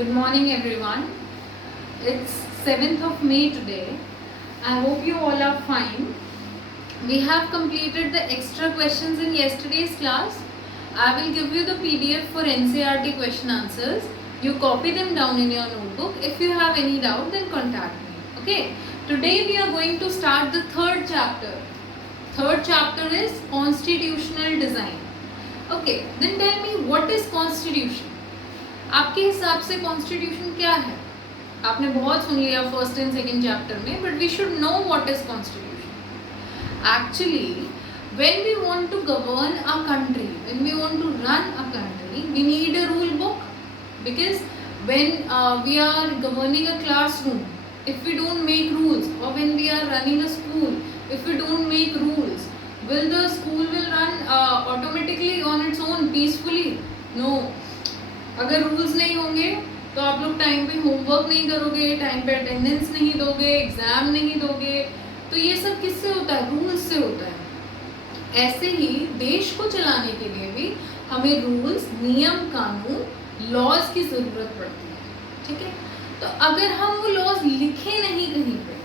Good morning, everyone. It's 7th of May today. I hope you all are fine. We have completed the extra questions in yesterday's class. I will give you the PDF for NCERT question answers. You copy them down in your notebook. If you have any doubt, then contact me. Okay. Today we are going to start the third chapter. Third chapter is constitutional design. Okay. Then tell me, what is constitution? आपके हिसाब से constitution क्या है? आपने बहुत सुन लिया first and second chapter में, but we should know what is constitution. Actually when we want to govern a country, when we want to run a country, we need a rule book. Because when we are governing a classroom, if we don't make rules, or when we are running a school, if we don't make rules, will the school will run automatically on its own peacefully? No. अगर rules नहीं होंगे तो आप लोग time पे homework नहीं करोगे, time पे अटेंडेंस नहीं दोगे, एग्जाम नहीं दोगे. तो ये सब किससे होता है? रूल्स से होता है. ऐसे ही देश को चलाने के लिए भी हमें रूल्स, नियम कानून, लॉज की ज़रूरत पड़ती है. ठीक है. तो अगर हम वो लॉज लिखे नहीं कहीं पे,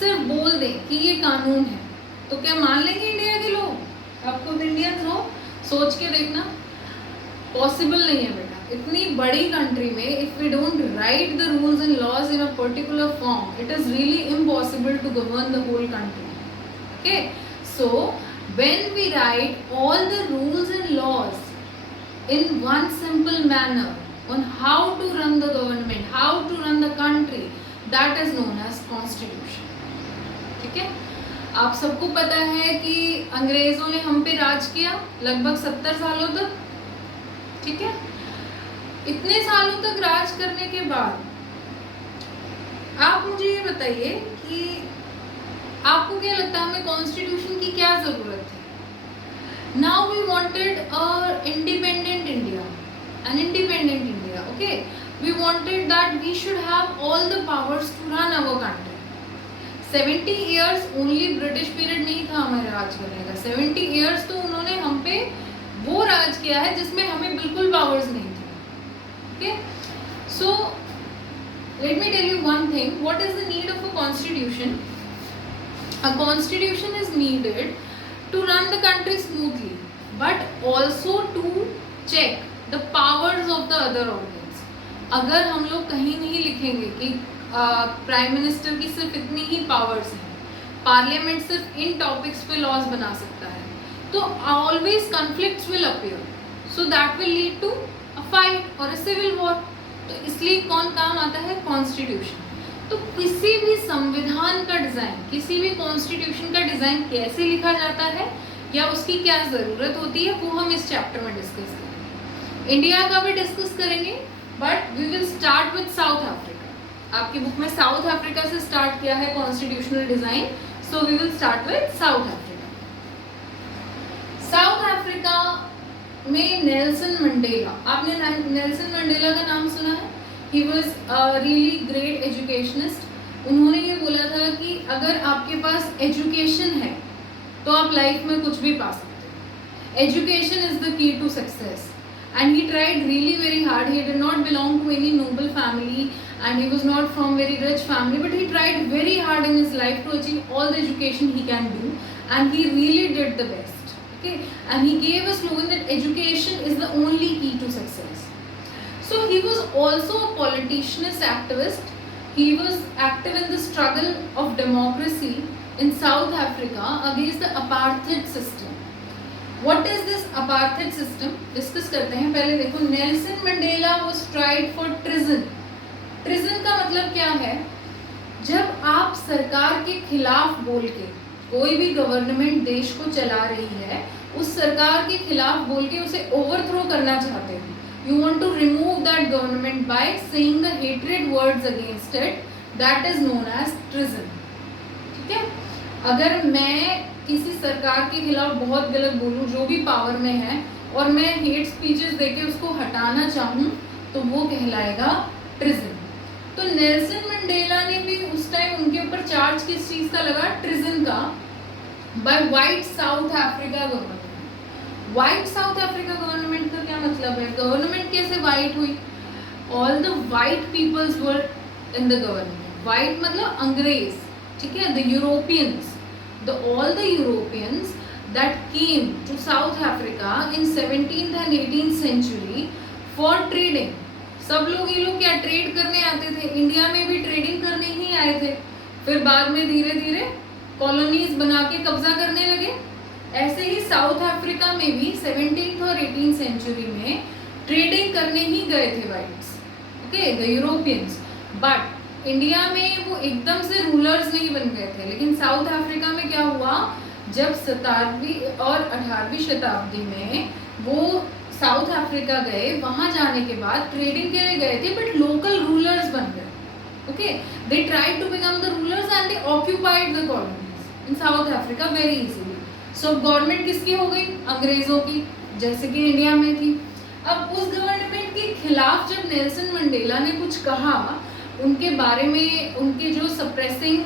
सिर्फ बोल दें कि ये कानून है, तो क्या मान लेंगे इंडिया के लोग? आप खुद इंडियंस हो, सोच के देखना. पॉसिबल नहीं है बेटा. इतनी बड़ी कंट्री में if we don't write the rules and laws in a particular form, it is really impossible to govern the whole country. Okay. So when we write all the rules and laws in one simple manner on how to run the government, how to run the country, that is known as constitution. ठीक है. आप सबको पता है कि अंग्रेजों ने हम पे राज किया लगभग 70 सालों तक. ठीक है. इतने सालों तक राज करने के बाद आप मुझे ये बताइए कि आपको क्या लगता है हमें कॉन्स्टिट्यूशन की क्या जरूरत थी? Now we wanted a independent India. An independent India, okay? We wanted that we should have all the powers to run our country. 70 years only British period नहीं था हमारे राज करने का. 70 years तो उन्होंने हम पे वो राज किया है जिसमें हमें बिल्कुल powers नहीं थे. Okay? So let me tell you one thing. What is the need of a constitution? A constitution is needed to run the country smoothly, but also to check the powers of the other organs. अगर हम लोग कहीं नहीं लिखेंगे कि prime minister की सिर्फ इतनी ही पावर्स हैं, पार्लियामेंट सिर्फ इन टॉपिक्स पे लॉज बना सकता है, तो always conflicts will appear. So that will lead to a fight और अ सिविल वॉर. तो इसलिए कौन काम आता है? कॉन्स्टिट्यूशन. तो किसी भी संविधान का डिज़ाइन, किसी भी कॉन्स्टिट्यूशन का डिज़ाइन कैसे लिखा जाता है या उसकी क्या ज़रूरत होती है, वो हम इस चैप्टर में डिस्कस करेंगे. इंडिया का भी डिस्कस करेंगे, but we will start with South Africa. आपकी बुक में साउथ अफ्रीका से स्टार्ट किया है constitutional design, so we will start with South Africa. South Africa में नेल्सन मंडेला. आपने नेल्सन मंडेला का नाम सुना है? He was a really great educationist. उन्होंने ये बोला था कि अगर आपके पास एजुकेशन है तो आप लाइफ में कुछ भी पा सकते हैं. Education is the key to success. And he tried really very hard. He did not belong to any noble family and he was not from very rich family, but he tried very hard in his life to achieve all the education he can do, and he really did the best. Okay. And he gave a slogan that education is the only key to success. So he was also a politicianist activist. He was active in the struggle of democracy in South Africa against the apartheid system. What is this apartheid system? Discuss करते हैं. पहले देखो, Nelson Mandela was tried for treason. treason का मतलब क्या है? जब आप सरकार के खिलाफ बोल के, कोई भी गवर्नमेंट देश को चला रही है, उस सरकार के खिलाफ बोल के उसे ओवरथ्रो करना चाहते हो, you want to remove that government by saying the hatred words against it, that is known as treason. ठीक है. अगर मैं किसी सरकार के खिलाफ बहुत गलत बोलूं, जो भी पावर में है, और मैं हेट स्पीचेस देके उसको हटाना चाहूं, तो वो कहलाएगा ट्रिजन. तो नेल्सन मंडेला ने भी उस टाइम उनके ऊपर चार्ज किस चीज़ का लगा? ट्रिजन का, by white South Africa government. White South Africa government का क्या मतलब है? गवर्नमेंट कैसे वाइट हुई? all the white peoples were in the government. White मतलब अंग्रेज, ठीक है, the Europeans, all the Europeans that came to South Africa in 17th and 18th century for trading. सब लोग ये लोग क्या ट्रेड करने आते थे, इंडिया में भी ट्रेडिंग करने ही आए थे, फिर बाद में धीरे धीरे कॉलोनीज बना के कब्जा करने लगे। ऐसे ही साउथ अफ्रीका में भी 17th और 18th सेंचुरी में ट्रेडिंग करने ही गए थे whites, okay, the Europeans. But India में वो एकदम से रूलर्स नहीं बन गए थे। लेकिन साउथ अफ्रीका में क्या हुआ, जब 17वीं और 18वीं शताब्दी में वो साउथ अफ्रीका गए, वहां जाने के बाद ट्रेडिंग के लिए गए थे, बट लोकल रूलर्स बन गए, okay. They tried to become the rulers and they occupied the colonies in South Africa very easily. So government किसकी हो गई, अंग्रेजों की, जैसे कि इंडिया में थी। अब उस गवर्नमेंट के खिलाफ जब नेल्सन मंडेला ने कुछ कहा, उनके बारे में, उनके जो सप्रेसिंग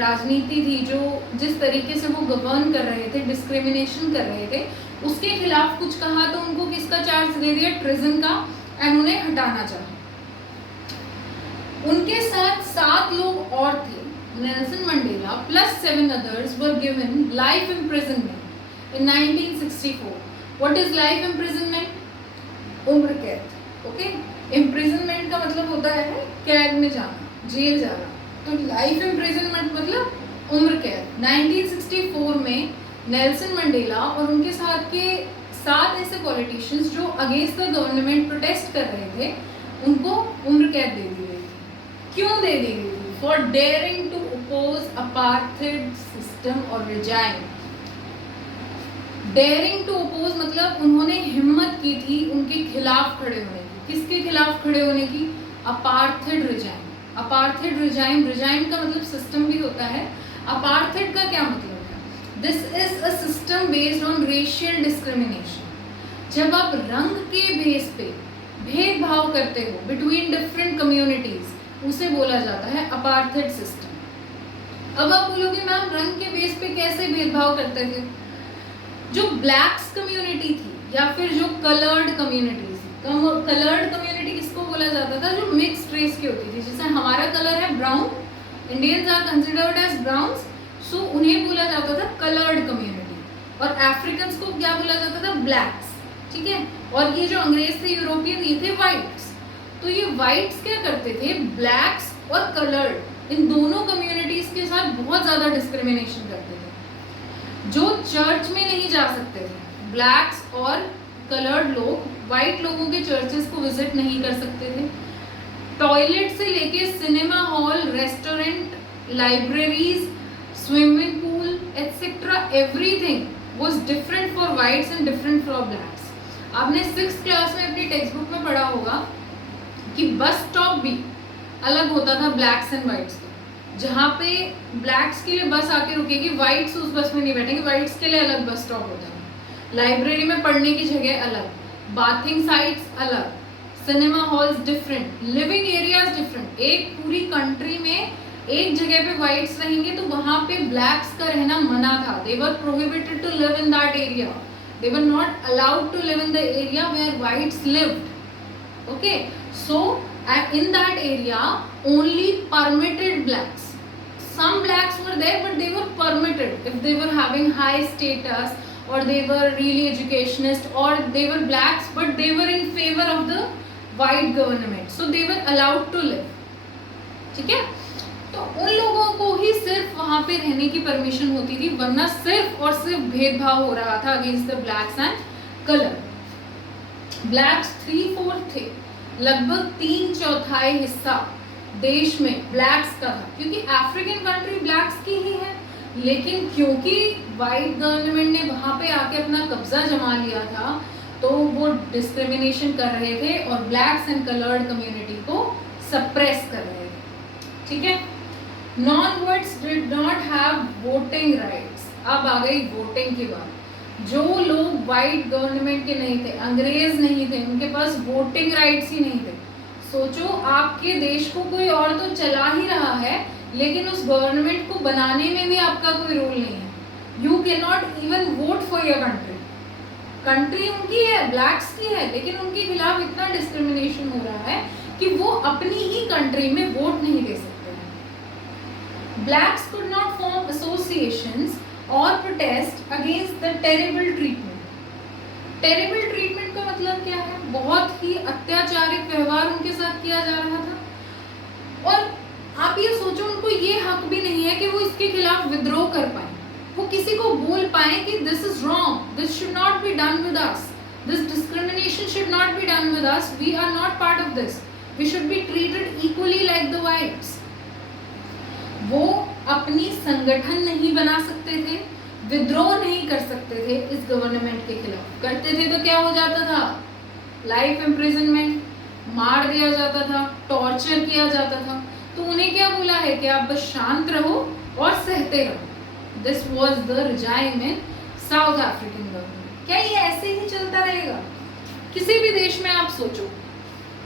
राजनीति थी, जो जिस तरीके से वो गवर्न कर रहे थे, डिस्क्रिमिनेशन कर रहे थे, उसके खिलाफ कुछ कहा, तो उनको किसका चार्ज दे दिया, ट्रिजन का, एंड उन्हें हटाना चाहा। उनके साथ 7 लोग और थे। Nelson Mandela plus 7 others were given life imprisonment in 1964. What is life imprisonment? उम्र कैद, ओके। imprisonment का मतलब होता है कैद में जाना, जेल जाना, तो लाइफ imprisonment मतलब उम्र कैद। 1964 में नेल्सन मंडेला और उनके साथ के 7 ऐसे पॉलिटिशियंस जो अगेंस्ट द गवर्नमेंट प्रोटेस्ट कर रहे थे, उनको उम्र कैद दे दी गई थी। क्यों दे दी गई थी? For daring to oppose apartheid system और regime। डेयरिंग टू oppose मतलब उन्होंने हिम्मत की थी उनके खिलाफ खड़े होने की। किसके खिलाफ खड़े होने की? Apartheid regime. Apartheid regime, regime का मतलब सिस्टम भी होता है। अपार्थेड का क्या मतलब है? This is a system based on racial discrimination. जब आप रंग के बेस पे भेदभाव करते हो बिटवीन डिफरेंट कम्युनिटीज, उसे बोला जाता है अपार्थेड सिस्टम। अब आप बोलोगे मैम रंग के बेस पे कैसे भेदभाव करते थे? जो ब्लैक्स कम्युनिटी थी या फिर जो कलर्ड कम्युनिटीज थी, कलर्ड कम्युनिटी किसको बोला जाता था? जो मिक्स्ड रेस की होती थी। जैसे हमारा कलर है brown, Indians are considered as browns, सो उन्हें बोला जाता था कलर्ड कम्युनिटी। और अफ्रीकन्स को क्या बोला जाता था? ब्लैक्स, ठीक है। और ये जो अंग्रेज थे, यूरोपियन, ये थे वाइट्स। तो ये वाइट्स क्या करते थे? ब्लैक्स और कलर्ड, इन दोनों कम्युनिटीज के साथ बहुत ज़्यादा डिस्क्रिमिनेशन करते थे। जो चर्च में नहीं जा सकते थे, ब्लैक्स और कलर्ड लोग वाइट लोगों के चर्चेस को विजिट नहीं कर सकते थे। टॉयलेट से लेके cinema hall, restaurant, libraries, swimming pool etcetera, everything was different for whites and different for blacks. आपने 6th क्लास में अपनी टेक्स्ट बुक में पढ़ा होगा कि बस स्टॉप भी अलग होता था ब्लैक्स एंड वाइट्स के। जहाँ पे ब्लैक्स के लिए बस आके रुकेगी, वाइट्स उस बस में नहीं बैठेंगे, वाइट्स के लिए अलग बस स्टॉप होता है। लाइब्रेरी में पढ़ने की जगह अलग, बाथिंग साइट्स अलग, cinema halls different, living areas different. एक पूरी कंट्री में एक जगह पे वाइट्स रहेंगे तो वहाँ पे ब्लैक्स का रहना मना था। They were prohibited to live in that area, they were not allowed to live in the area where whites lived, okay. So in that area only permitted blacks. Some blacks were there but they were permitted if they were having high status or they were really educationist or they were blacks but they were in favor of the white government, so they were allowed to live, ठीक है। तो उन लोगों को ही सिर्फ वहाँ पे रहने की परमिशन होती थी, वरना सिर्फ और सिर्फ भेदभाव हो रहा था against the blacks and colour. Blacks 3/4 थे, लगभग 3/4 हिस्सा देश में ब्लैक्स का था, क्योंकि अफ्रीकन कंट्री ब्लैक्स की ही है। लेकिन क्योंकि वाइट गवर्नमेंट ने वहाँ पे आके अपना कब्जा जमा लिया था, तो वो डिस्क्रिमिनेशन कर रहे थे और ब्लैक्स एंड कलर्ड कम्युनिटी को सप्रेस कर रहे थे, ठीक है। Non whites did not have voting rights. अब आ गई वोटिंग की बात। जो लोग वाइट गवर्नमेंट के नहीं थे, अंग्रेज नहीं थे, उनके पास वोटिंग राइट्स ही नहीं थे। सोचो, आपके देश को कोई और तो चला ही रहा है, लेकिन उस गवर्नमेंट को बनाने में भी आपका कोई रोल नहीं है। You can not even vote for your country. Country उनकी है, ब्लैक्स की है, लेकिन उनके खिलाफ इतना डिस्क्रिमिनेशन हो रहा है कि वो अपनी ही कंट्री में वोट नहीं दे सकते हैं। Blacks could not form associations और protest against the terrible treatment. Terrible treatment का मतलब क्या है? बहुत ही अत्याचारिक व्यवहार उनके साथ किया जा रहा था, और आप ये सोचो उनको ये हक भी नहीं है कि वो इसके खिलाफ विद्रोह कर पाए, वो किसी को बोल पाए कि this is wrong, this should not be done with us, this discrimination should not be done with us, we are not part of this, we should be treated equally like the whites. वो अपनी संगठन नहीं बना सकते थे, विद्रोह नहीं कर सकते थे इस गवर्नमेंट के खिलाफ। करते थे तो क्या हो जाता था? लाइफ इम्प्रिजनमेंट, मार दिया जाता था, टॉर्चर किया जाता था। तो उन्हें क्या बोला है कि आप बस शांत रहो और सहते रहो। This was the regime in south African government. क्या ये ऐसे ही चलता रहेगा? किसी भी देश में आप सोचो,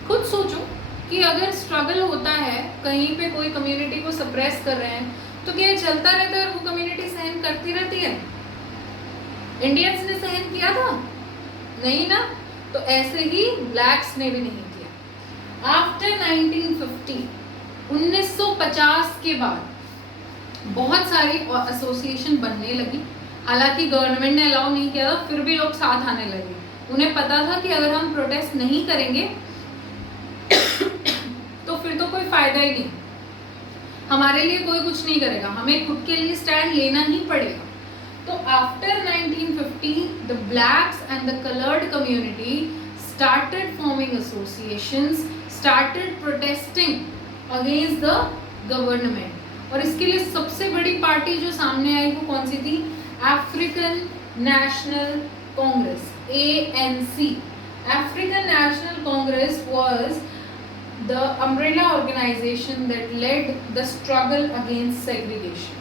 खुद सोचो कि अगर स्ट्रगल होता है, कहीं पे कोई कम्युनिटी को सप्रेस कर रहे हैं, तो क्या चलता रहता है और वो कम्युनिटी सहन करती रहती है? इंडियंस ने सहन किया था? नहीं ना। तो ऐसे ही ब्लैक्स ने भी नहीं किया। आफ्टर 1950, 1950 के बाद बहुत सारी एसोसिएशन बनने लगी। हालांकि गवर्नमेंट ने अलाउ नहीं किया था, फिर भी लोग साथ आने लगे। उन्हें पता था कि अगर हम प्रोटेस्ट नहीं करेंगे तो फिर तो कोई फायदा ही नहीं, हमारे लिए कोई कुछ नहीं करेगा, हमें खुद के लिए स्टैंड लेना ही पड़ेगा। तो after 1950 the blacks and the coloured community started forming associations, started protesting against the government. और इसके लिए सबसे बड़ी पार्टी जो सामने आई वो कौन सी थी? African national Congress, ANC. African National Congress was the umbrella organization that led the struggle against segregation.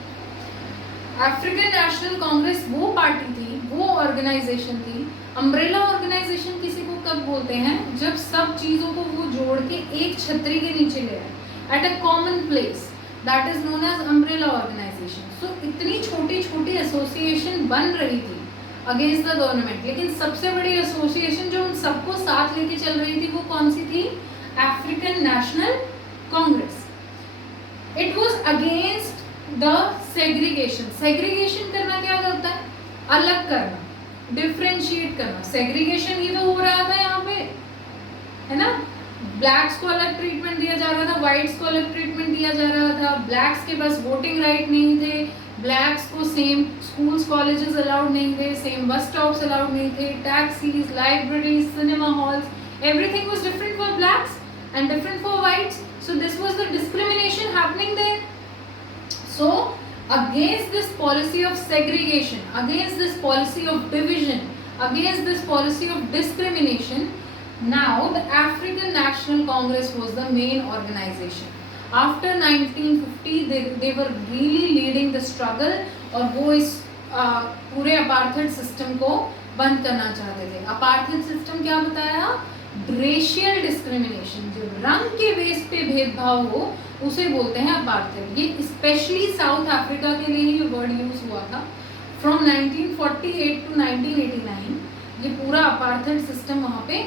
African national Congress वो पार्टी थी, वो ऑर्गेनाइजेशन थी। अम्ब्रेला ऑर्गेनाइजेशन किसी को कब बोलते हैं? जब सब चीज़ों को वो जोड़ के एक छतरी के नीचे ले आए, at a common place, that is known as umbrella organisation. सो इतनी छोटी छोटी एसोसिएशन बन रही थी अगेंस्ट द गवर्नमेंट, लेकिन सबसे बड़ी एसोसिएशन जो उन सबको साथ लेके चल रही थी वो कौन सी थी? African national Congress. It was against the segregation. Segregation करना क्या होता है? अलग करना, डिफ्रेंशिएट करना। सेग्रीगेशन ही तो हो रहा था यहाँ पे, है ना? ब्लैक्स को अलग ट्रीटमेंट दिया जा रहा था, व्हाइट्स को अलग ट्रीटमेंट दिया जा रहा था। ब्लैक्स के पास वोटिंग राइट नहीं थे, ब्लैक्स को सेम स्कूल्स कॉलेजेस अलाउड नहीं थे, सेम बस स्टॉप्स अलाउड नहीं थे, taxis, libraries, cinema halls, everything was different for blacks and different for whites. So this was the discrimination happening there. So against this policy of segregation, against this policy of division, against this policy of discrimination, now the African National Congress was the main organization. After 1950 they were really leading the struggle, और वो इस पूरे apartheid system को बंद करना चाहते थे. Apartheid system क्या बताया? रेशियल डिस्क्रिमिनेशन, जो रंग के बेस पे भेदभाव हो उसे बोलते हैं अपार्थाइड. ये स्पेशली साउथ अफ्रीका के लिए ही वर्ड यूज हुआ था. फ्रॉम 1948 टू 1989 ये पूरा अपार्थाइड सिस्टम वहाँ पे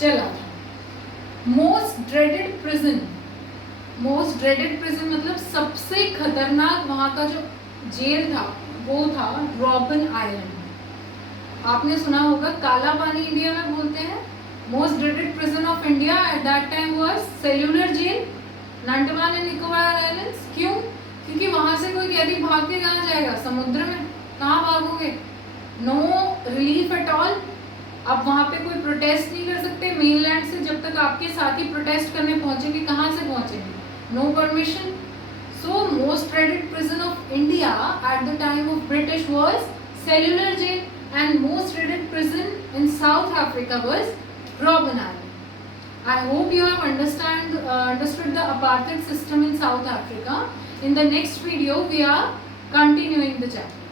चला था. Most dreaded prison, most dreaded prison मतलब सबसे खतरनाक वहाँ का जो जेल था वो था रॉबिन आइलैंड. आपने सुना होगा काला पानी इंडिया में बोलते हैं. Most dreaded prison of India at that time was cellular jail, Andaman and Nicobar islands. क्यों? क्योंकि वहां से कोई कैदी भाग के कहाँ जाएगा? समुद्र में. कहाँ भागोगे? No relief at all. आप वहाँ पे कोई प्रोटेस्ट नहीं कर सकते मेनलैंड से. जब तक आपके साथी प्रोटेस्ट करने पहुंचेंगे, कहाँ से पहुंचेंगे? No permission. So most dreaded prison of India at the time of British was cellular jail, and most dreaded prison in South Africa was Robben Island. I hope you have understood the apartheid system in South Africa. In the next video we are continuing the chapter.